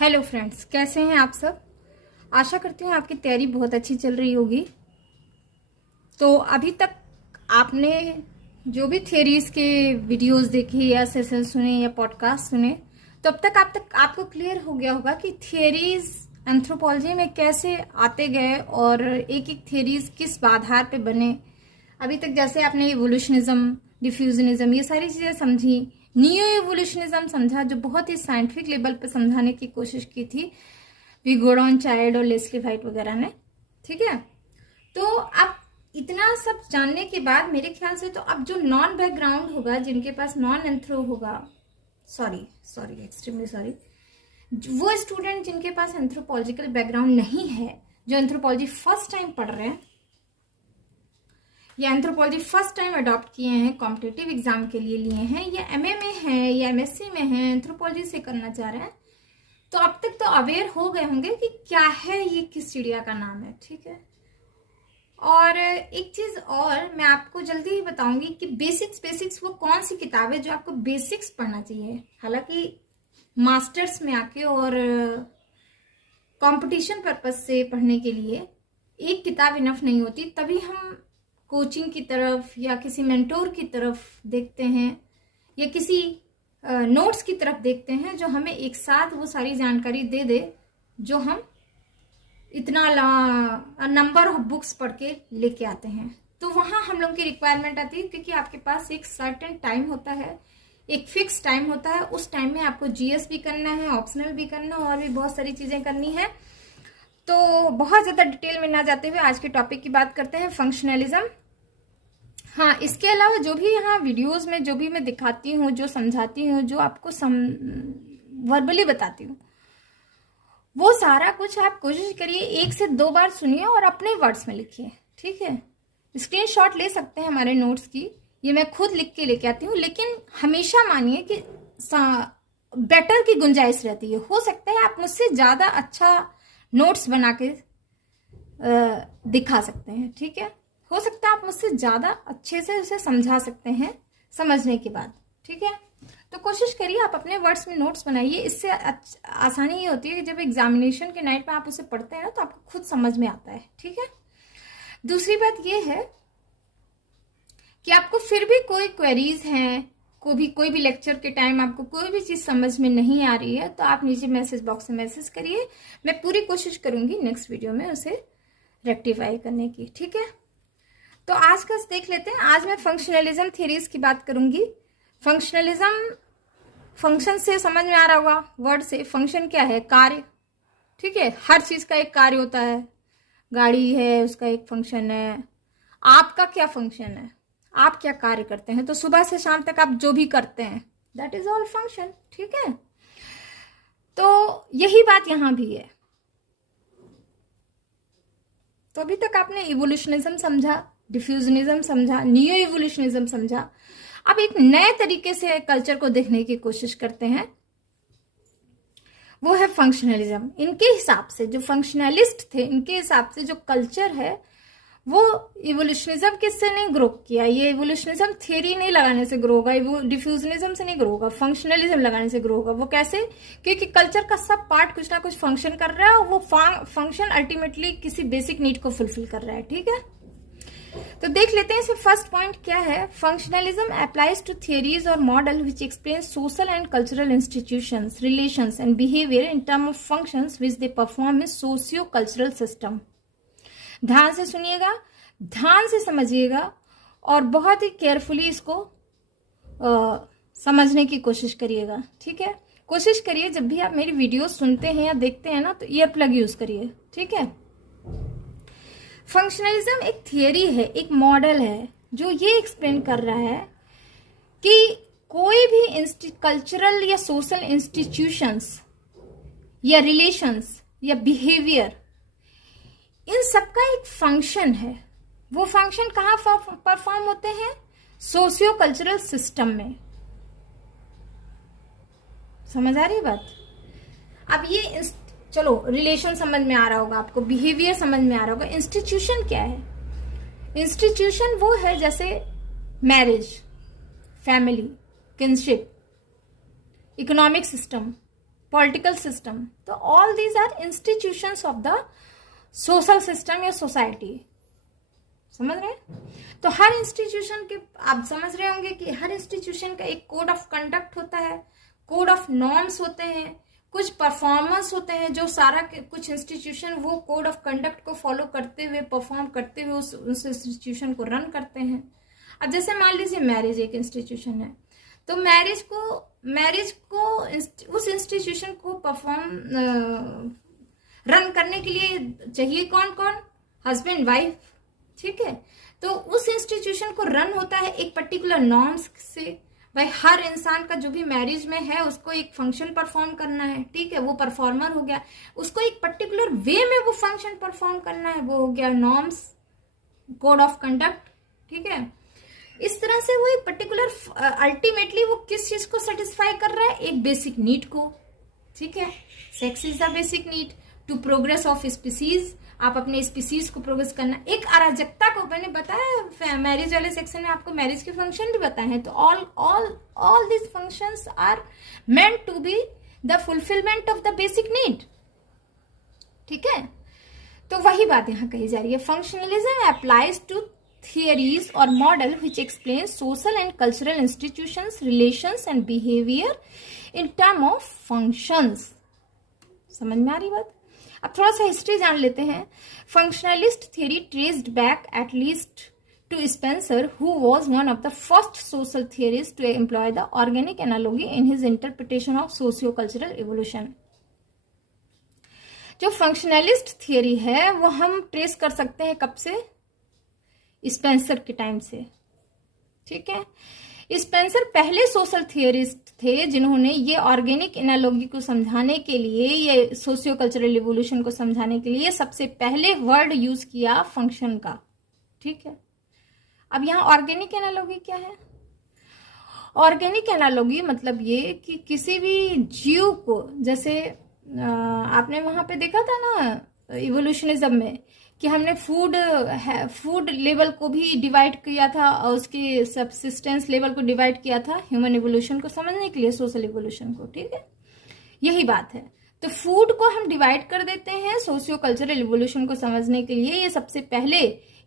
Hello friends, कैसे हैं आप सब। आशा करती हूँ आपकी तैयारी बहुत अच्छी चल रही होगी। तो अभी तक आपने जो भी थ्योरीज के वीडियोस देखे या सेशन सुने या पॉडकास्ट सुने, तो अब तक आपको क्लियर हो गया होगा कि थ्योरीज एंथ्रोपोलॉजी में कैसे आते गए और एक एक थ्योरीज किस आधार पे बने। अभी तक जैसे आपने इवोल्यूशनिज्म, डिफ्यूजनिज्म, ये सारी चीजें समझी, नियो इवोल्यूशनिज्म समझा, जो बहुत ही साइंटिफिक लेवल पे समझाने की कोशिश की थी विगोडॉन चाइल्ड और लेस्ली वाइट वगैरह ने। ठीक है, तो अब इतना सब जानने के बाद मेरे ख्याल से तो अब जो नॉन बैकग्राउंड होगा, जिनके पास नॉन एंथ्रो होगा, सॉरी एक्सट्रीमली सॉरी, वो स्टूडेंट जिनके पास एंथ्रोपोलॉजिकल बैकग्राउंड नहीं है, जो एंथ्रोपोलॉजी फर्स्ट टाइम पढ़ रहे हैं या एंथ्रोपोलॉजी फर्स्ट टाइम अडॉप्ट किए हैं, कॉम्पिटिटिव एग्जाम के लिए लिए हैं, या एमए में हैं या एमएससी में हैं, एंथ्रोपोलॉजी से करना चाह रहे हैं, तो अब तक तो अवेयर हो गए होंगे कि क्या है ये, किस चिड़िया का नाम है। ठीक है, और एक चीज और मैं आपको जल्दी ही बताऊंगी कि बेसिक्स वो कौन सी किताब है जो आपको बेसिक्स पढ़ना चाहिए। हालांकि मास्टर्स में आके और कंपटीशन पर्पज से पढ़ने के लिए एक किताब इनफ नहीं होती, तभी हम कोचिंग की तरफ या किसी मेंटोर की तरफ देखते हैं या किसी नोट्स की तरफ देखते हैं जो हमें एक साथ वो सारी जानकारी दे दे जो हम इतना नंबर ऑफ बुक्स पढ़ के लेके आते हैं। तो वहां हम लोग की रिक्वायरमेंट आती है, क्योंकि आपके पास एक सर्टेन टाइम होता है, एक फिक्स टाइम होता है। उस टाइम में आपको जीएस भी करना है, ऑप्शनल भी करना है, और भी बहुत सारी चीजें करनी है। तो बहुत ज्यादा डिटेल में ना जाते हुए आज के टॉपिक की बात करते हैं, फंक्शनलिज्म। हाँ, इसके अलावा जो भी यहाँ वीडियोस में जो भी मैं दिखाती हूँ, जो समझाती हूँ, जो आपको वर्बली बताती हूँ, वो सारा कुछ आप कोशिश करिए 1 से 2 बार सुनिए और अपने वर्ड्स में लिखिए। ठीक है, स्क्रीनशॉट ले सकते हैं हमारे नोट्स की, ये मैं खुद लिख के लेके आती हूँ, लेकिन हमेशा मानिए कि बेटर की गुंजाइश रहती है। हो सकता है आप मुझसे ज्यादा अच्छा नोट्स बना के दिखा सकते हैं। ठीक है, हो सकता है आप मुझसे ज्यादा अच्छे से उसे समझा सकते हैं समझने के बाद। ठीक है, तो कोशिश करिए आप अपने वर्ड्स में नोट्स बनाइए। इससे आसानी ये होती है कि जब एग्जामिनेशन के नाइट में आप उसे पढ़ते हैं ना, तो आपको खुद समझ में आता है। ठीक है, दूसरी बात ये है कि आपको फिर भी कोई क्वेरीज हैं, कोई भी लेक्चर के टाइम आपको कोई भी चीज समझ में नहीं आ रही है, तो आप नीचे मैसेज बॉक्स में मैसेज करिए। मैं पूरी कोशिश करूंगी नेक्स्ट वीडियो में उसे रेक्टिफाई करने की। ठीक है, तो आज का देख लेते हैं। आज मैं फंक्शनलिज्म थ्योरीज की बात करूंगी। फंक्शनलिज्म, फंक्शन से समझ में आ रहा होगा, वर्ड से। फंक्शन क्या है? कार्य। ठीक है, हर चीज का एक कार्य होता है। गाड़ी है, उसका एक फंक्शन है। आपका क्या फंक्शन है? आप क्या कार्य करते हैं? तो सुबह से शाम तक आप जो भी करते हैं, दैट इज ऑल फंक्शन। ठीक है, तो यही बात यहां भी है। तो अभी तक आपने इवोल्यूशनिज्म समझा, डिफ्यूजनिज्म समझा, नियो इवोल्यूशनिज्म समझा। अब एक नए तरीके से कल्चर को देखने की कोशिश करते हैं, वो है फंक्शनलिज्म। इनके हिसाब से, जो फंक्शनलिस्ट थे, इनके हिसाब से जो कल्चर है वो इवोल्यूशनिज्म किससे नहीं ग्रो किया। ये इवोल्यूशनिज्म थियरी नहीं लगाने से ग्रो होगा, डिफ्यूजनिज्म से नहीं ग्रो होगा, फंक्शनलिज्म लगाने से ग्रो होगा। वो कैसे? क्योंकि कल्चर का सब पार्ट कुछ ना कुछ फंक्शन कर रहा है, और वो फंक्शन अल्टीमेटली किसी बेसिक नीड को फुलफिल कर रहा है। ठीक है, तो देख लेते हैं। इसमें फर्स्ट पॉइंट क्या है? फंक्शनलिज्म अप्लाइज टू थियरीज और model which explain social and cultural institutions, relations and behaviour in term of functions which they perform in socio cultural system. ध्यान से सुनिएगा, ध्यान से समझिएगा, और बहुत ही केयरफुली इसको समझने की कोशिश करिएगा। ठीक है, कोशिश करिए जब भी आप मेरी वीडियो सुनते हैं या देखते हैं ना, तो ईयर प्लग यूज करिए। ठीक है, फंक्शनलिज्म एक थियरी है, एक मॉडल है, जो ये एक्सप्लेन कर रहा है कि कोई भी कल्चरल या सोशल इंस्टीट्यूशंस या रिलेशंस या बिहेवियर, इन सबका एक फंक्शन है। वो फंक्शन कहाँ परफॉर्म होते हैं? सोशियो कल्चरल सिस्टम में। समझ आ रही है बात? अब ये चलो, रिलेशन समझ में आ रहा होगा आपको, बिहेवियर समझ में आ रहा होगा। इंस्टीट्यूशन क्या है? इंस्टीट्यूशन वो है जैसे marriage, family, kinship, economic system, political system, तो all these are institutions of the social system या सोसाइटी। समझ रहे हैं? तो हर इंस्टीट्यूशन के, आप समझ रहे होंगे कि हर इंस्टीट्यूशन का एक कोड ऑफ कंडक्ट होता है, कोड ऑफ नॉर्म्स होते हैं, कुछ परफॉर्मेंस होते हैं, जो सारा कुछ इंस्टीट्यूशन वो कोड ऑफ कंडक्ट को फॉलो करते हुए, परफॉर्म करते हुए उस इंस्टीट्यूशन को रन करते हैं। अब जैसे मान लीजिए मैरिज एक इंस्टीट्यूशन है, तो मैरिज को उस इंस्टीट्यूशन को परफॉर्म रन करने के लिए चाहिए कौन कौन? हस्बैंड वाइफ, ठीक है। तो उस इंस्टीट्यूशन को रन होता है एक पर्टिकुलर नॉर्म्स से। भाई हर इंसान का जो भी मैरिज में है उसको एक फंक्शन परफॉर्म करना है, ठीक है, वो परफॉर्मर हो गया, उसको एक पर्टिकुलर वे में वो फंक्शन परफॉर्म करना है, वो हो गया नॉर्म्स, कोड ऑफ कंडक्ट, ठीक है। इस तरह से वो एक पर्टिकुलर अल्टीमेटली वो किस चीज को सेटिस्फाई कर रहा है? एक बेसिक नीड को, ठीक है। Sex is the basic need to progress of species, आप अपने स्पीसीज को प्रोग्रेस करना। एक अराजकता को मैंने बताया मैरिज वाले सेक्शन में, आपको मैरिज के फंक्शन भी बताए हैं। तो all this functions are meant to be the fulfilment of the basic need, ठीक है। तो वही बात यहां कही जा रही है, functionalism applies to theories or model which explains social and cultural institutions, relations and behavior in term of functions। समझ में आ रही बात? अब थोड़ा सा हिस्ट्री जान लेते हैं। Functionalist theory traced back at least to Spencer, who was one of the first social theorist to employ the organic analogy in his interpretation of socio cultural evolution. जो फंक्शनलिस्ट थियरी है वो हम trace कर सकते हैं कब से? Spencer के टाइम से, ठीक है। स्पेंसर पहले सोशल थियरिस्ट थे जिन्होंने ये ऑर्गेनिक एनालॉजी को समझाने के लिए, ये सोशियो कल्चरल इवोल्यूशन को समझाने के लिए सबसे पहले वर्ड यूज किया फंक्शन का, ठीक है। अब यहाँ ऑर्गेनिक एनालॉजी क्या है? ऑर्गेनिक एनालॉजी मतलब ये कि किसी भी जीव को, जैसे आपने वहां पे देखा था ना इवोल्यूशनिज्म में कि हमने फूड लेवल को भी डिवाइड किया था और उसके सबसिस्टेंस लेवल को डिवाइड किया था ह्यूमन इवोल्यूशन को समझने के लिए, सोशल इवोल्यूशन को, ठीक है। यही बात है। तो फूड को हम डिवाइड कर देते हैं सोशियो कल्चरल इवोल्यूशन को समझने के लिए। ये सबसे पहले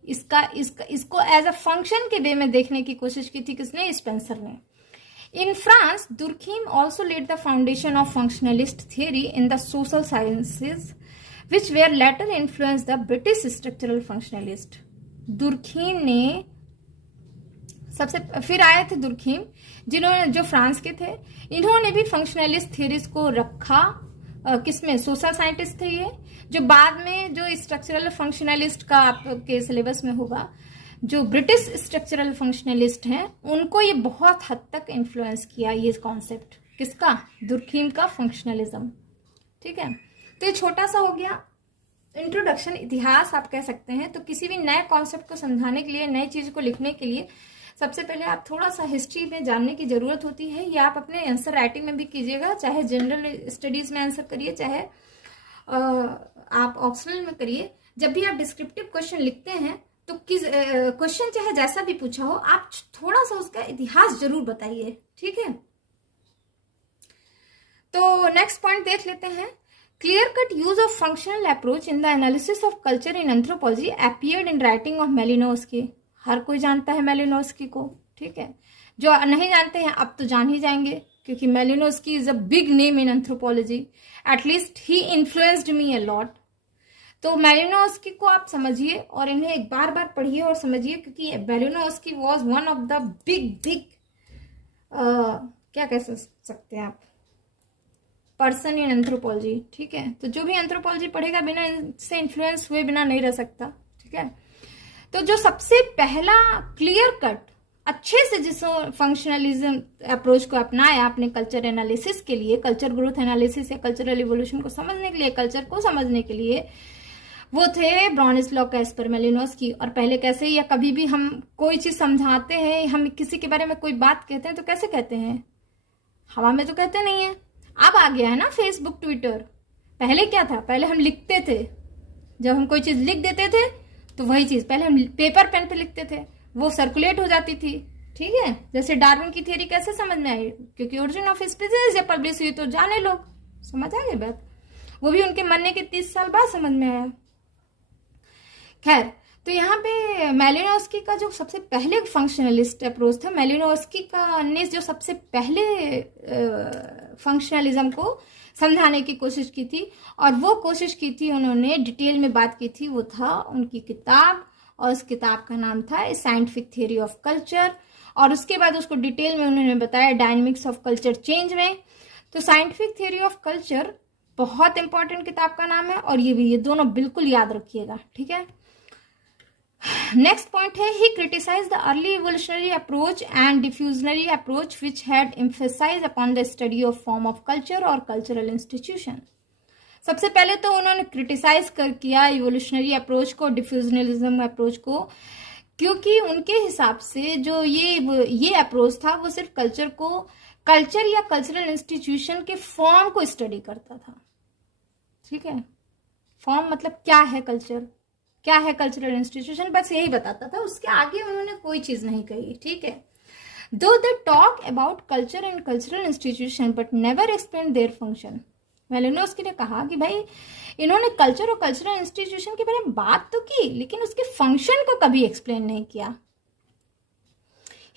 इसको एज अ फंक्शन के वे में देखने की कोशिश की थी किसने? स्पेंसर ने। In France, Durkheim also laid the foundation of functionalist theory in the social sciences, which were later influenced the British structural functionalist। Durkheim ने सबसे फिर आए थे दुर्खीम, जिन्होंने, जो फ्रांस के थे, इन्होंने भी फंक्शनलिस्ट थियरीज को रखा किसमें? सोशल साइंटिस्ट थे ये, जो बाद में जो स्ट्रक्चरल फंक्शनलिस्ट का आपके सिलेबस में होगा, जो ब्रिटिश स्ट्रक्चरल फंक्शनलिस्ट हैं, उनको ये बहुत हद तक इन्फ्लुएंस किया ये कॉन्सेप्ट किसका? दुर्खीम का, फंक्शनलिज्म, ठीक है। तो ये छोटा सा हो गया इंट्रोडक्शन, इतिहास आप कह सकते हैं। तो किसी भी नए कॉन्सेप्ट को समझाने के लिए, नई चीज को लिखने के लिए सबसे पहले आप थोड़ा सा हिस्ट्री में जानने की जरूरत होती है। ये आप अपने आंसर राइटिंग में भी कीजिएगा, चाहे जनरल स्टडीज में आंसर करिए, चाहे आप ऑप्शनल में करिए। जब भी आप डिस्क्रिप्टिव क्वेश्चन लिखते हैं तो किस क्वेश्चन चाहे जैसा भी पूछा हो, आप थोड़ा सा उसका इतिहास जरूर बताइए, ठीक है। तो नेक्स्ट पॉइंट देख लेते हैं। Clear cut use of functional approach in the analysis of culture in anthropology appeared in writing of Malinowski. हर कोई जानता है मेलिनोव्स्की को, ठीक है। जो नहीं जानते हैं अब तो जान ही जाएंगे, क्योंकि Malinowski is a big name in anthropology, at least he influenced me a lot. तो मेलिनोव्स्की को आप समझिए और इन्हें एक बार बार पढ़िए और समझिए, क्योंकि Malinowski was one of the big क्या कह सकते हैं आप, पर्सन इन एंथ्रोपोलॉजी, ठीक है। तो जो भी एंथ्रोपोलॉजी पढ़ेगा बिना इनसे इन्फ्लुएंस हुए बिना नहीं रह सकता, ठीक है। तो जो सबसे पहला क्लियर कट अच्छे से जिस फंक्शनलिज्म अप्रोच को अपनाया अपने कल्चर एनालिसिस के लिए, कल्चर ग्रोथ एनालिसिस या कल्चरल इवोल्यूशन को समझने के लिए, कल्चर को समझने के लिए, वो थे ब्रॉनिस्लॉ, कैस्पर, मेलिनोव्स्की। और पहले कैसे, या कभी भी हम कोई चीज समझाते हैं, हम किसी के बारे में कोई बात कहते हैं तो कैसे कहते हैं? हवा में तो कहते नहीं है। अब आ गया है ना फेसबुक, ट्विटर। पहले क्या था? पहले हम लिखते थे, जब हम कोई चीज लिख देते थे तो वही चीज पहले हम पेपर पेन पे लिखते थे, वो सर्कुलेट हो जाती थी, ठीक है। जैसे डार्विन की थ्योरी कैसे समझ में आई? क्योंकि ओरिजिन ऑफ स्पीसीज जब पब्लिश हुई तो जाने लोग, समझ आ गई बात? वो भी उनके मरने के 30 साल बाद समझ में आया। खैर, तो यहाँ पे मैलिनोव्स्की का जो सबसे पहले फंक्शनलिस्ट अप्रोच था, मैलिनोव्स्की का ने जो सबसे पहले फंक्शनलिज्म को समझाने की कोशिश की थी, और वो कोशिश की थी उन्होंने डिटेल में बात की थी, वो था उनकी किताब, और उस किताब का नाम था ए साइंटिफिक थ्योरी ऑफ कल्चर। और उसके बाद उसको डिटेल में उन्होंने बताया डायनेमिक्स ऑफ कल्चर चेंज में। तो साइंटिफिक थ्योरी ऑफ कल्चर बहुत इंपॉर्टेंट किताब का नाम है, और ये भी, ये दोनों बिल्कुल याद रखिएगा, ठीक है। नेक्स्ट पॉइंट है, he criticise the early evolutionary approach and diffusionary approach which had emphasise upon the study of form of culture और कल्चरल इंस्टीट्यूशन। सबसे पहले तो उन्होंने क्रिटिसाइज किया इवोल्यूशनरी अप्रोच को, डिफ्यूजनलिज्म अप्रोच को, क्योंकि उनके हिसाब से जो ये अप्रोच था वो सिर्फ कल्चर या कल्चरल इंस्टीट्यूशन के फॉर्म को स्टडी करता था, ठीक है। फॉर्म मतलब क्या है कल्चर, क्या है कल्चरल इंस्टीट्यूशन, बस यही बताता था, उसके आगे उन्होंने कोई चीज नहीं कही, ठीक है। Though they talk about culture and cultural institution but never explain their function. Malinowski ने कहा कि भाई इन्होंने कल्चर और कल्चरल इंस्टीट्यूशन के बारे में बात तो की, लेकिन उसके फंक्शन को कभी एक्सप्लेन नहीं किया।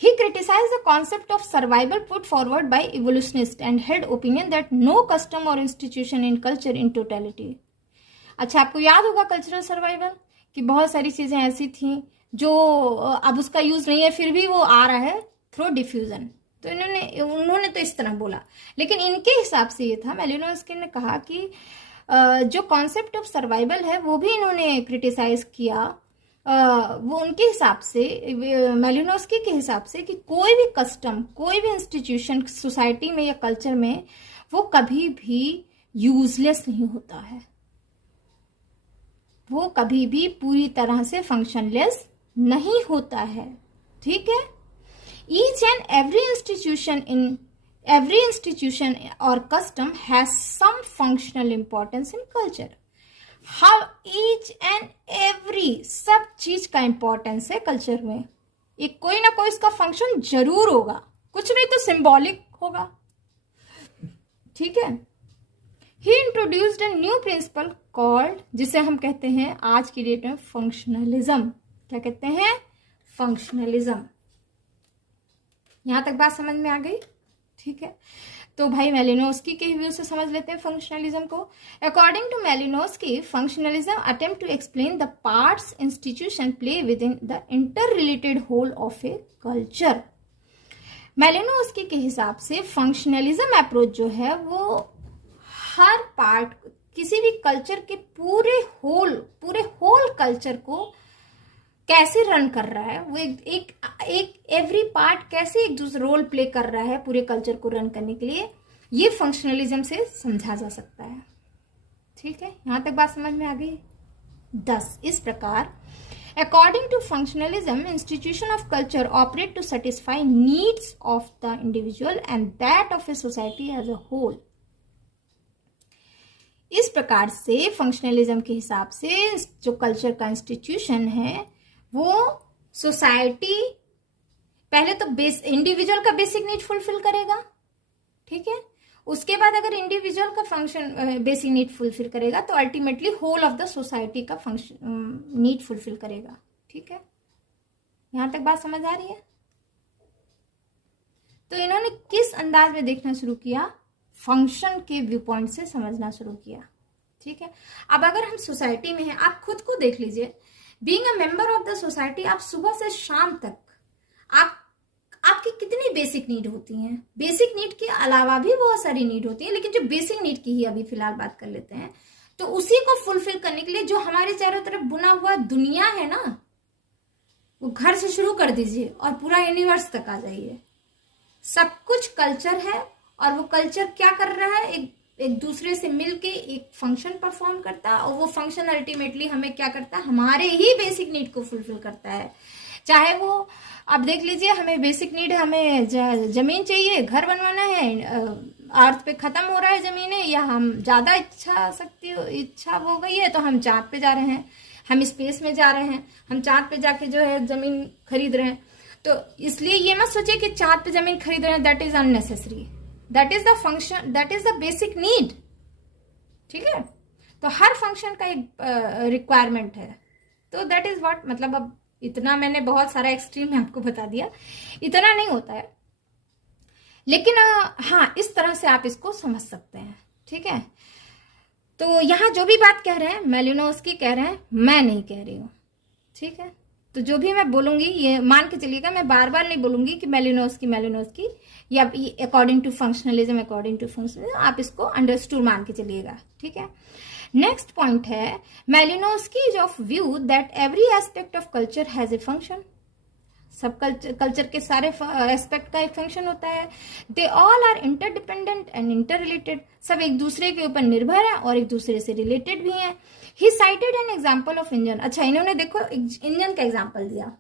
He criticized the concept of survival put forward by evolutionists and had opinion that no custom or institution in culture in totality। अच्छा, आपको याद होगा कल्चरल सर्वाइवल कि बहुत सारी चीजें ऐसी थी जो अब उसका यूज नहीं है, फिर भी वो आ रहा है थ्रू डिफ्यूजन। तो उन्होंने तो इस तरह बोला, लेकिन इनके हिसाब से ये था, मैलिनोव्स्की ने कहा कि जो कॉन्सेप्ट ऑफ सर्वाइवल है वो भी इन्होंने क्रिटिसाइज किया। वो उनके हिसाब से, मैलिनोव्स्की के हिसाब से, कि कोई भी कस्टम, कोई भी इंस्टीट्यूशन सोसाइटी में या कल्चर में वो कभी भी यूजलेस नहीं होता है, वो कभी भी पूरी तरह से फंक्शनलेस नहीं होता है, ठीक है। Each and every institution or custom has some functional importance in culture। how each and every, सब चीज का इंपॉर्टेंस है कल्चर में, एक कोई ना कोई इसका फंक्शन जरूर होगा, कुछ नहीं तो सिंबॉलिक होगा, ठीक है। He introduced a new principle called, जिसे हम कहते हैं आज की डेट में फंक्शनलिज्म। क्या कहते हैं? फंक्शनलिज्म। यहां तक बात समझ में आ गई, ठीक है। तो भाई मैलिनोव्स्की के व्यू से समझ लेते हैं फंक्शनलिज्म को। According to Malinowski, functionalism attempt to explain the parts institution play within the interrelated whole of a culture. Malinowski के हिसाब से फंक्शनलिज्म अप्रोच जो है वो हर पार्ट, किसी भी कल्चर के पूरे होल कल्चर को कैसे रन कर रहा है, वो एक एवरी पार्ट कैसे एक दूसरा रोल प्ले कर रहा है पूरे कल्चर को रन करने के लिए, ये फंक्शनलिज्म से समझा जा सकता है, ठीक है। यहां तक बात समझ में आ गई। 10 इस प्रकार, according to functionalism, institution of culture operate to satisfy needs of the individual and that of a society as a whole. इस प्रकार से फंक्शनलिज्म के हिसाब से जो कल्चर का इंस्टीट्यूशन है वो सोसाइटी पहले तो इंडिविजुअल का बेसिक नीड फुलफिल करेगा, ठीक है। उसके बाद अगर इंडिविजुअल का फंक्शन बेसिक नीड फुलफिल करेगा तो ultimately whole of the society का फंक्शन नीड फुलफिल करेगा, ठीक है। यहां तक बात समझ आ रही है। तो इन्होंने किस अंदाज में देखना शुरू किया? फंक्शन के व्यू पॉइंट से समझना शुरू किया, ठीक है। अब अगर हम सोसाइटी में हैं, आप खुद को देख लीजिए, being a member of the society, आप सुबह से शाम तक आपकी कितनी बेसिक नीड होती हैं। बेसिक नीड के अलावा भी बहुत सारी नीड होती है, लेकिन जो बेसिक नीड की ही अभी फिलहाल बात कर लेते हैं, तो उसी को फुलफिल करने के लिए जो हमारे चारों तरफ बुना हुआ दुनिया है ना, वो घर से शुरू कर दीजिए और पूरा यूनिवर्स तक आ जाइए, सब कुछ कल्चर है। और वो कल्चर क्या कर रहा है? एक दूसरे से मिलके एक फंक्शन परफॉर्म करता है, और वो फंक्शन अल्टीमेटली हमें क्या करता है? हमारे ही बेसिक नीड को फुलफिल करता है। चाहे वो आप देख लीजिए, हमें बेसिक नीड, हमें जमीन चाहिए, घर बनवाना है, अर्थ पे खत्म हो रहा है जमीनें, या हम ज्यादा इच्छा हो गई है तो हम चांद पे जा रहे हैं, हम स्पेस में जा रहे हैं, हम चांद पे जाके जो है जमीन खरीद रहे हैं। तो इसलिए ये मत सोचिए कि चांद पे जमीन खरीद रहे हैं, that is unnecessary, that is the function, that is the basic need. तो हर फंक्शन का एक रिक्वायरमेंट है। तो दैट इज व्हाट, मतलब अब इतना मैंने बहुत सारा एक्सट्रीम में आपको बता दिया, इतना नहीं होता है, लेकिन हाँ इस तरह से आप इसको समझ सकते हैं। ठीक है, तो यहाँ जो भी बात कह रहे हैं मैलिनोव्स्की कह रहे हैं, मैं नहीं कह रही हूँ। ठीक है, तो जो भी मैं बोलूंगी ये मान के चलिएगा, मैं बार बार नहीं बोलूंगी कि मैलिनोव्स्की या अकॉर्डिंग टू फंक्शनलिज्म, आप इसको अंडरस्टूड मान के चलिएगा। ठीक है, नेक्स्ट पॉइंट है Malinowski is of view that every aspect of culture has a function. सब कल्चर के सारे एस्पेक्ट का एक फंक्शन होता है। They all are interdependent and interrelated, सब एक दूसरे के ऊपर निर्भर है और एक दूसरे से रिलेटेड भी हैं। He cited an example of engine. अच्छा, इन्होंने देखो इंजन का एग्जाम्पल दिया।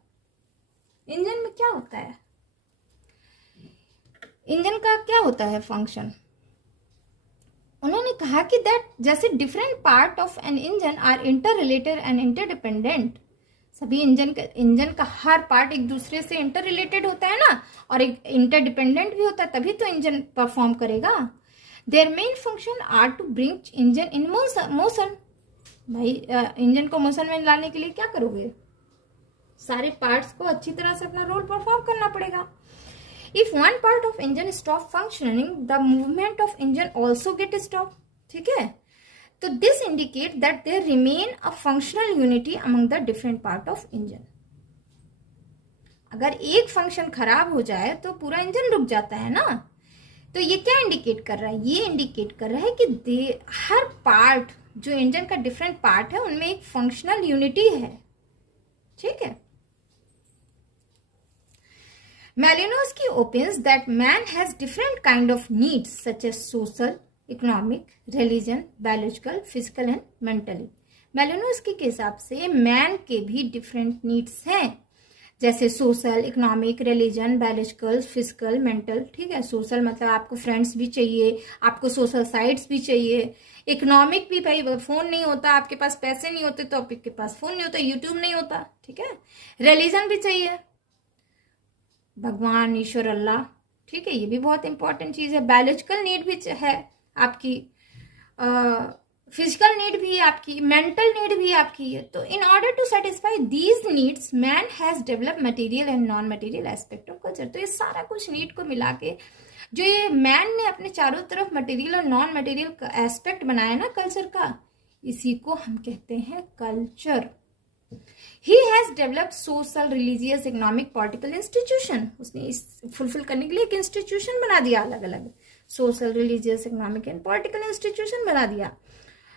इंजन में क्या होता है, इंजन का क्या होता है फंक्शन? उन्होंने कहा कि दैट जैसे different part of an engine are interrelated and interdependent, सभी इंजन का हर पार्ट एक दूसरे से इंटर रिलेटेड होता है ना, और एक इंटरडिपेंडेंट भी होता है, तभी तो इंजन परफॉर्म करेगा। Their main function are to bring engine in motion. भाई इंजन को मोशन में लाने के लिए क्या करोगे, सारे पार्ट्स को अच्छी तरह से अपना रोल परफॉर्म करना पड़ेगा। If one part of engine stop functioning, the movement of engine also get stop. ठीक है, तो this indicate that there remain a functional unity among the different part of engine. अगर एक फंक्शन खराब हो जाए तो पूरा इंजन रुक जाता है ना। तो ये क्या इंडिकेट कर रहा है, ये इंडिकेट कर रहा है कि हर पार्ट जो इंजन का डिफरेंट पार्ट है उनमें एक फंक्शनल यूनिटी है। ठीक है, Malinowski opines that man has different kind of needs such as social, economic, religion, biological, physical and mentally. Malinowski के हिसाब से मैन के भी डिफरेंट नीड्स हैं, जैसे social, economic, religion, biological, physical, mental. ठीक है, सोशल मतलब आपको फ्रेंड्स भी चाहिए, आपको सोशल साइट्स भी चाहिए। इकोनॉमिक भी, भाई फोन नहीं होता, आपके पास पैसे नहीं होते तो आपके पास फोन नहीं होता, यूट्यूब नहीं होता। ठीक है, रिलीजन भी चाहिए, भगवान, ईश्वर, अल्लाह। ठीक है, ये भी बहुत इंपॉर्टेंट चीज है। बायोलॉजिकल नीड भी है आपकी, फिजिकल नीड भी आपकी, मेंटल नीड भी आपकी है। तो in order to satisfy these needs man has develop material and non material aspect of culture. तो ये सारा कुछ नीड को मिला के जो ये मैन ने अपने चारों तरफ मटेरियल और नॉन मटेरियल एस्पेक्ट बनाया ना कल्चर का, इसी को हम कहते हैं culture. He has developed social, religious, economic, political institution. उसने इस फुलफिल करने के लिए एक इंस्टीट्यूशन बना दिया, अलग अलग social, religious, economic and political institution बना दिया।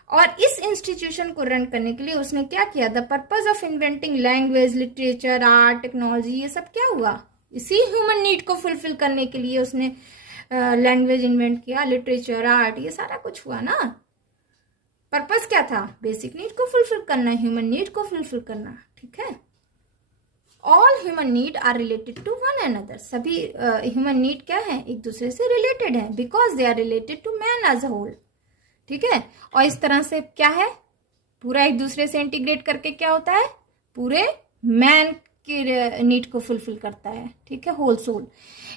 और इस इंस्टीट्यूशन को रन करने के लिए उसने क्या किया, the purpose of inventing language, literature, art, technology, ये सब क्या हुआ, इसी ह्यूमन नीड को फुलफिल करने के लिए उसने लैंग्वेज इन्वेंट किया, लिटरेचर, आर्ट, ये सारा कुछ हुआ ना। पर्पस क्या था, बेसिक नीड को फुलफिल करना, ह्यूमन नीड को फुलफिल करना। ठीक है, all human need are related to one another. सभी ह्यूमन नीड क्या है, एक दूसरे से रिलेटेड है, because they are related to man as a whole. ठीक है, और इस तरह से क्या है, पूरा एक दूसरे से इंटीग्रेट करके क्या होता है, पूरे मैन के नीड को फुलफिल करता है। ठीक है, whole soul.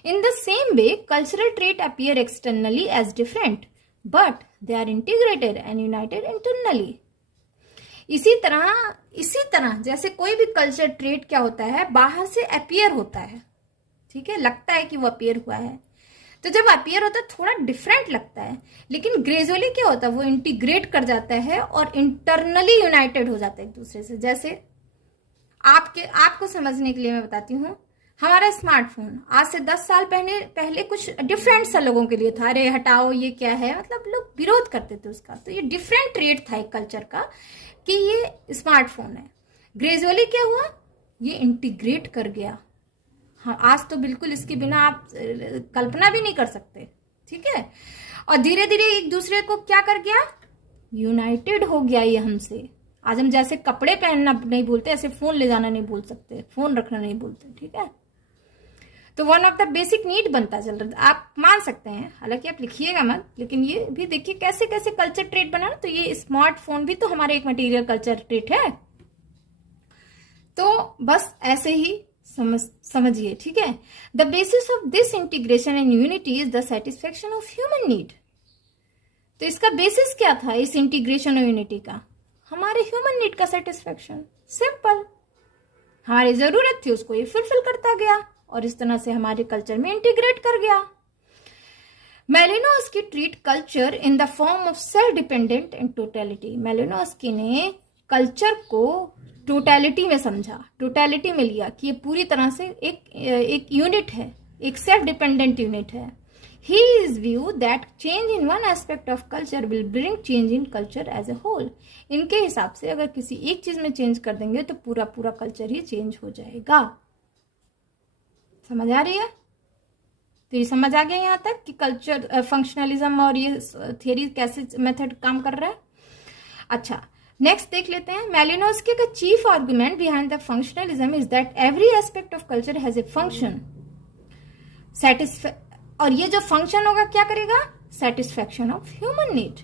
In the same way cultural trait appear externally as different but they are integrated and united internally. इसी तरह जैसे कोई भी कल्चर ट्रेट क्या होता है, बाहर से अपीयर होता है। ठीक है, लगता है कि वो अपीयर हुआ है, तो जब अपीयर होता है थोड़ा डिफरेंट लगता है, लेकिन ग्रेजुअली क्या होता है, वो इंटीग्रेट कर जाता है और इंटरनली यूनाइटेड हो जाता है एक दूसरे से। जैसे आपको समझने के लिए मैं बताती हूँ, हमारा स्मार्टफोन आज से 10 साल पहले कुछ डिफरेंट सा लोगों के लिए था, अरे हटाओ ये क्या है, मतलब लोग विरोध करते थे उसका। तो ये डिफरेंट ट्रेट था एक कल्चर का कि ये स्मार्टफोन है। ग्रेजुअली क्या हुआ, ये इंटीग्रेट कर गया। हाँ, आज तो बिल्कुल इसके बिना आप कल्पना भी नहीं कर सकते। ठीक है, और धीरे धीरे एक दूसरे को क्या कर गया, यूनाइटेड हो गया ये हमसे। आज हम जैसे कपड़े पहनना नहीं बोलते, ऐसे फोन ले जाना नहीं बोल सकते, फोन रखना नहीं बोलते। ठीक है, तो one of the basic need बनता चल रहा था, आप मान सकते हैं, हालांकि आप लिखिएगा मत, लेकिन ये भी देखिए कैसे कैसे कल्चर ट्रेट बना। तो ये स्मार्टफोन भी तो हमारे एक मटेरियल कल्चर ट्रेट है। तो बस ऐसे ही समझिए। ठीक है, the basis of this integration and unity is the satisfaction of human need. तो इसका बेसिस क्या था इस इंटीग्रेशन और यूनिटी का? हमारे ह्यूमन नीड का सेटिस्फेक्शन। सिंपल, हमारी जरूरत थी उसको ये फुलफिल करता गया और इस तरह से हमारे कल्चर में इंटीग्रेट कर गया। Malinowski treat culture in the form of self dependent and totality. Malinowski ने कल्चर को टोटलिटी में समझा, टोटलिटी में लिया कि ये पूरी तरह से एक यूनिट है, एक सेल्फ डिपेंडेंट यूनिट है। He is view that change in one aspect of culture will bring change in culture as a whole. इनके हिसाब से अगर किसी एक चीज में चेंज कर देंगे तो पूरा पूरा कल्चर ही चेंज हो जाएगा। समझ आ रही है? तो ये समझ आ गया यहाँ तक कि कल्चर फंक्शनलिज्म और ये थियरी कैसे मेथड काम कर रहा है। अच्छा, नेक्स्ट देख लेते हैं। मेलिनोव्स्की का chief argument behind the functionalism is that every aspect of culture has a function. और ये जो फंक्शन होगा क्या करेगा? Satisfaction of human need.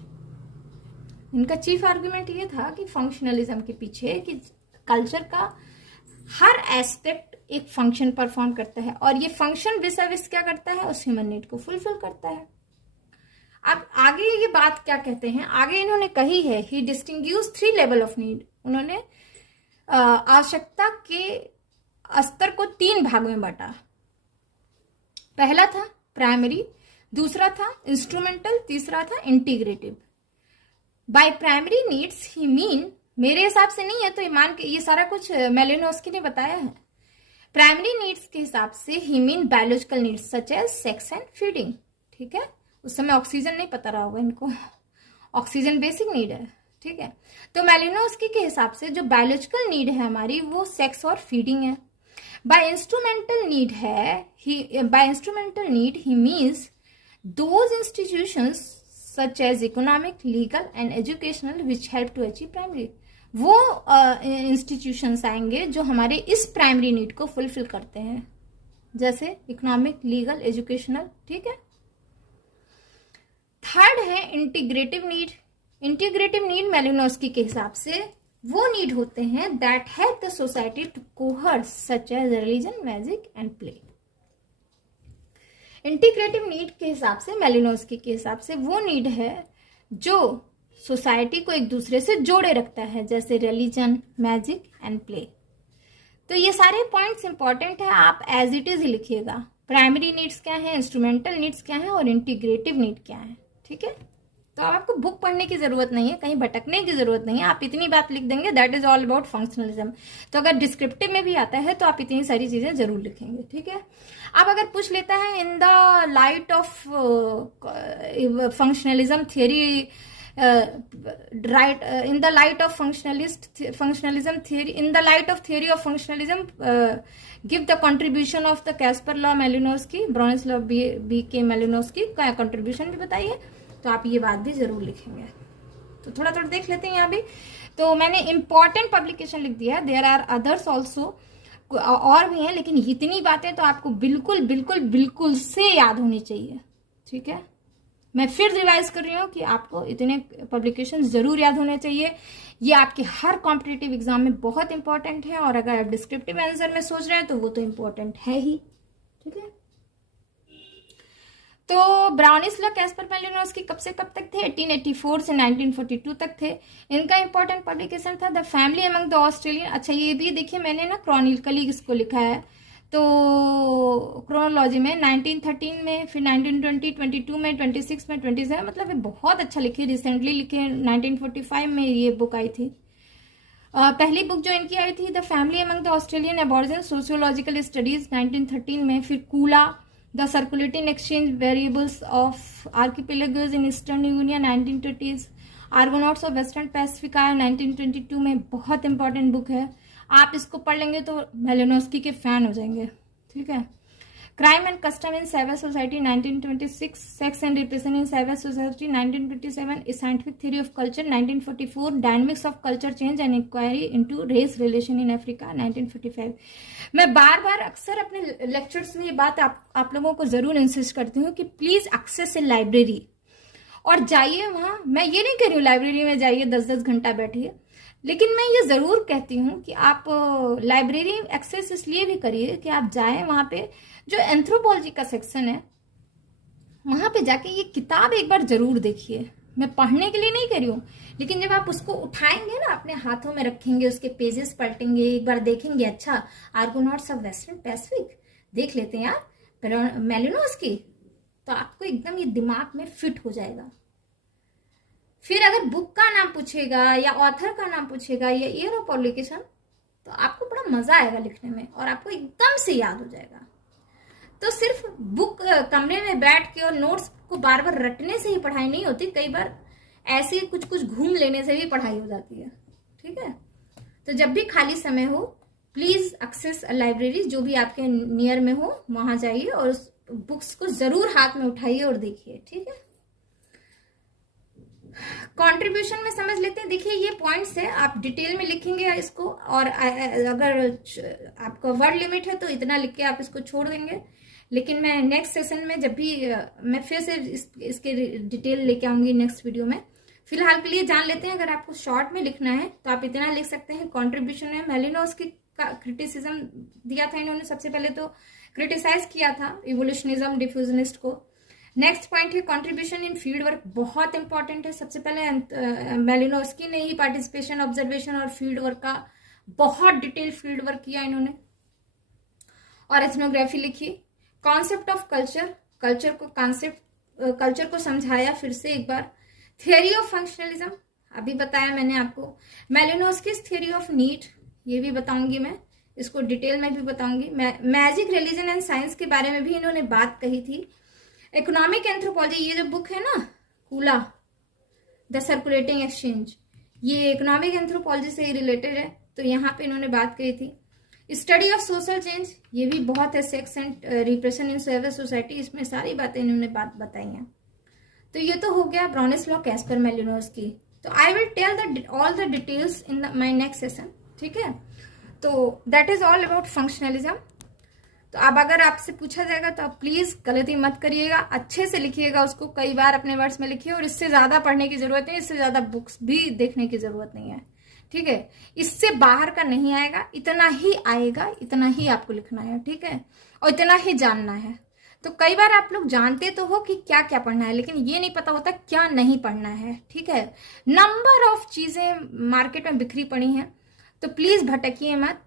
इनका चीफ आर्गुमेंट ये था कि फंक्शनलिज्म के पीछे कि कल्चर का हर एस्पेक्ट एक फंक्शन परफॉर्म करता है और ये फंक्शन विस क्या करता है? उस ह्यूमन नीड को फुलफिल करता है। अब आगे ये बात क्या कहते हैं, आगे इन्होंने कही है ही डिस्टिंग्यूज 3 लेवल ऑफ नीड। उन्होंने आवश्यकता के स्तर को 3 भागों में बांटा। पहला था प्राइमरी, दूसरा था इंस्ट्रूमेंटल, तीसरा था integrative. By primary needs he mean, मेरे हिसाब से नहीं है तो ईमान के ये सारा कुछ मेलिनोव्स्की ने बताया है। प्राइमरी नीड्स के हिसाब से ही mean biological needs such as sex and feeding. ठीक है, उस समय ऑक्सीजन नहीं पता रहा होगा इनको, ऑक्सीजन बेसिक नीड है। ठीक है, तो मेलिनोव्स्की के हिसाब से जो बायोलॉजिकल नीड है हमारी वो सेक्स और फीडिंग है। By instrumental need he means those institutions such as economic, legal and educational which help to achieve primary। वो institutions आएंगे जो हमारे इस प्राइमरी नीड को फुलफिल करते हैं, जैसे इकोनॉमिक, लीगल, एजुकेशनल। ठीक है। थर्ड है integrative need. Integrative need Malinowski के हिसाब से वो नीड होते हैं that help the society to cohere such as religion, magic and play. Integrative need के हिसाब से, मेलिनोव्स्की के हिसाब से वो नीड है जो सोसाइटी को एक दूसरे से जोड़े रखता है, जैसे रिलीजन, मैजिक एंड प्ले। तो ये सारे पॉइंट्स इंपॉर्टेंट है, आप एज इट इज ही लिखिएगा। प्राइमरी नीड्स क्या है, इंस्ट्रूमेंटल नीड्स क्या है और इंटीग्रेटिव नीड क्या है। ठीक है, तो अब आपको बुक पढ़ने की जरूरत नहीं है, कहीं भटकने की जरूरत नहीं है, आप इतनी बात लिख देंगे that is all about functionalism. तो अगर डिस्क्रिप्टिव में भी आता है तो आप इतनी सारी चीजें जरूर लिखेंगे। ठीक है, अब अगर पूछ लेता है in the light of functionalism theory, right in the light of functionalism theory, in the light of theory of functionalism, give the contribution of the Kasparov, Malinowski, Bronislaw B.K. Malinowski का contribution भी बताइए। तो आप ये बात भी जरूर लिखेंगे। तो थोड़ा थोड़ा देख लेते हैं यहाँ भी। तो मैंने इंपॉर्टेंट पब्लिकेशन लिख दिया, देयर आर अदर्स ऑल्सो, और भी हैं, लेकिन इतनी बातें तो आपको बिल्कुल बिल्कुल बिल्कुल से याद होनी चाहिए। ठीक है, मैं फिर रिवाइज कर रही हूँ कि आपको इतने पब्लिकेशन जरूर याद होने चाहिए। ये आपके हर कॉम्पिटिटिव एग्जाम में बहुत इंपॉर्टेंट है, और अगर आप डिस्क्रिप्टिव आंसर में सोच रहे हैं तो वो तो इंपॉर्टेंट है ही। ठीक है, तो ब्राउनिस्ला कैस्पर मेलिनोव्स्की कब से कब तक थे? 1884 से 1942 तक थे। इनका इंपॉर्टेंट पब्लिकेशन था the family among the Australian. अच्छा, ये भी देखिए मैंने ना क्रॉनिकली इसको लिखा है, तो क्रोनोलॉजी में 1913 में, फिर 1920, 22 में, 26 में, 27, मतलब ये बहुत अच्छा लिखे, रिसेंटली लिखे। 1945 में ये बुक आई थी। पहली बुक जो इनकी आई थी the family among the Australian aborigine sociological studies 1913 में, फिर Kula the circulating exchange variables of archipelagos in eastern union 1920s, Argonauts of western Pacifica 1922 में, बहुत इंपॉर्टेंट बुक है। आप इसको पढ़ लेंगे तो मेलिनोव्स्की के फैन हो जाएंगे। ठीक है, crime and custom in savage society 1926, sex and repression in savage society 1927, a scientific theory of culture 1944, dynamics of culture change and inquiry into race relation in Africa 1945। मैं बार बार अक्सर अपने लेक्चर्स में ये बात आप लोगों को जरूर इंसिस्ट करती हूँ कि प्लीज एक्सेस ए लाइब्रेरी और जाइए वहां। मैं ये नहीं कह रही हूँ लाइब्रेरी में जाइए 10-10 घंटा बैठिए, लेकिन मैं ये जरूर कहती हूँ कि आप लाइब्रेरी एक्सेस इसलिए भी करिए कि आप जाएं वहां पे, जो एंथ्रोपोलॉजी का सेक्शन है वहां पे जाके ये किताब एक बार जरूर देखिए। मैं पढ़ने के लिए नहीं कह रही हूँ, लेकिन जब आप उसको उठाएंगे ना, अपने हाथों में रखेंगे, उसके पेजेस पलटेंगे, एक बार देखेंगे, अच्छा आर्गोनॉट्स ऑफ वेस्टर्न पैसिफिक देख लेते हैं यार, मेलिनोव्स्की, तो आपको एकदम ये दिमाग में फिट हो जाएगा। फिर अगर बुक का नाम पूछेगा या ऑथर का नाम पूछेगा या ईयर ऑफ पब्लिकेशन, तो आपको बड़ा मजा आएगा लिखने में और आपको एकदम से याद हो जाएगा। तो सिर्फ बुक कमरे में बैठ के और नोट्स को बार बार रटने से ही पढ़ाई नहीं होती, कई बार ऐसे कुछ कुछ घूम लेने से भी पढ़ाई हो जाती है। ठीक है, तो जब भी खाली समय हो प्लीज एक्सेस लाइब्रेरी, जो भी आपके नियर में हो वहां जाइए और उस बुक्स को जरूर हाथ में उठाइए और देखिए। ठीक है, कंट्रीब्यूशन में समझ लेते हैं। देखिए ये पॉइंट्स है, आप डिटेल में लिखेंगे इसको, और अगर आपका वर्ड लिमिट है तो इतना लिख के आप इसको छोड़ देंगे, लेकिन मैं नेक्स्ट सेशन में जब भी मैं फिर से इसके डिटेल लेके आऊंगी नेक्स्ट वीडियो में। फिलहाल के लिए जान लेते हैं, अगर आपको शॉर्ट में लिखना है तो आप इतना लिख सकते हैं। कंट्रीब्यूशन है, मेलिनोव्स्की का क्रिटिसिज्म दिया था इन्होंने, सबसे पहले तो क्रिटिसाइज किया था इवोल्यूशनिज्म डिफ्यूजनिस्ट को। नेक्स्ट पॉइंट है कंट्रीब्यूशन इन फील्ड वर्क, बहुत इंपॉर्टेंट है। सबसे पहले मेलिनोव्स्की ने ही पार्टिसिपेशन, ऑब्जर्वेशन और फील्ड वर्क का बहुत डिटेल फील्ड वर्क किया इन्होंने, और एथनोग्राफी लिखी। कॉन्सेप्ट ऑफ कल्चर, कल्चर को समझाया फिर से एक बार। थियोरी ऑफ फंक्शनलिज्म अभी बताया मैंने आपको। मेलिनोव्स्की थियोरी ऑफ नीड, ये भी बताऊंगी मैं, इसको डिटेल में भी बताऊंगी। मैजिक, रिलीजन एंड साइंस के बारे में भी इन्होंने बात कही थी। इकोनॉमिक एंथ्रोपोलॉजी, ये जो बुक है ना कूला द सर्कुलेटिंग एक्सचेंज, ये इकोनॉमिक एंथ्रोपोलॉजी से ही रिलेटेड है, तो यहाँ पे इन्होंने बात कही थी। स्टडी ऑफ सोशल चेंज, ये भी बहुत है। Sex and repression in civil society, इसमें सारी बातें इन्होंने बात बताई हैं। तो ये तो हो गया ब्राउनिस्लॉ, कैस्पर, मेलिनोव्स्की। तो I will tell all the details in my next session. ठीक है, तो that is all about functionalism. तो अब अगर आपसे पूछा जाएगा तो आप प्लीज गलती मत करिएगा, अच्छे से लिखिएगा उसको, कई बार अपने वर्ड्स में लिखिए, और इससे ज्यादा पढ़ने की जरूरत नहीं, इससे ज्यादा बुक्स भी देखने की जरूरत नहीं है। ठीक है, इससे बाहर का नहीं आएगा, इतना ही आएगा, इतना ही आपको लिखना है। ठीक है, और इतना ही जानना है। तो कई बार आप लोग जानते तो हो कि क्या क्या पढ़ना है, लेकिन ये नहीं पता होता क्या नहीं पढ़ना है। ठीक है, नंबर ऑफ चीजें मार्केट में बिखरी पड़ी हैं, तो प्लीज भटकिए मत।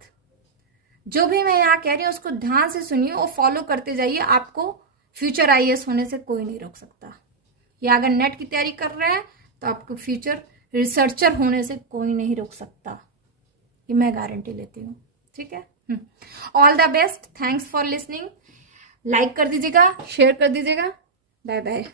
जो भी मैं यहाँ कह रही हूँ उसको ध्यान से सुनिए और फॉलो करते जाइए। आपको फ्यूचर आईएएस होने से कोई नहीं रोक सकता, या अगर नेट की तैयारी कर रहे हैं तो आपको फ्यूचर रिसर्चर होने से कोई नहीं रोक सकता, ये मैं गारंटी लेती हूँ। ठीक है, all the best, thanks for listening. Like कर दीजिएगा, शेयर कर दीजिएगा। Bye bye.